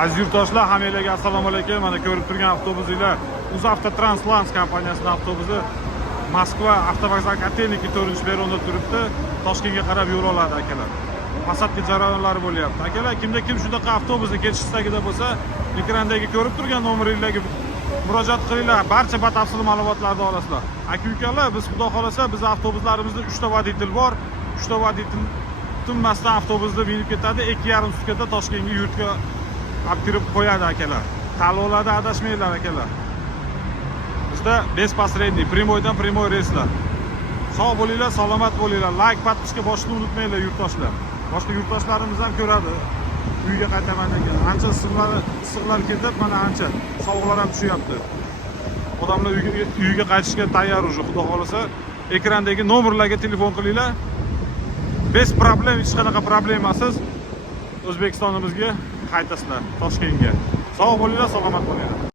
Aziz yurtdoshlar, hammalarga assalomu alaykum. Mana ko'rib turgan avtobusinglar UzAvtoTrans kompaniyasining avtobusi Moskva avtovokzal Kotelniki 4-peronda turibdi. Toshkentga qarab yo'l oladi akalar. Pasatka jarayonlari bo'lyapti. Akalar, kimda kim shunaqa avtobusni ketish istagida bo'lsa, ekrandagi ko'rib turgan nomeringlarga murojaat qilinglar. Barcha batafsil ma'lumotlarni olasizlar. Aka-ukalar, biz xudo xolasa biz avtobuslarimizda 3 ta voditel bor. 3 ta voditel tinmasdan avtobusda minib ketadi. 2,5 sutkada Toshkentga yurtga olib kirib qo'yadi akalar. Tanlovlarda adashmanglar akalar. Bizda bespasredniy, primoydan primoy reyslar. Sog' bo'linglar, salomat bo'linglar. Like, podpiska bosishni unutmanglar yurtdoshlar. Boshqa yurtdoshlarimiz ham ko'radi. Uyga qaytaman degan. Ancha issiqlar ketib, mana ancha sovuqlar ham tushyapti. Odamlar uyga qaytishga tayyor уже, xudo xolasa. Ekrandagi nomerlarga telefon qilinglar. Bez problem, hech qanaqa problemasiz O'zbekistonimizga qaytasizlar, Toshkentga. Sog' bo'linglar, salomat bo'linglar.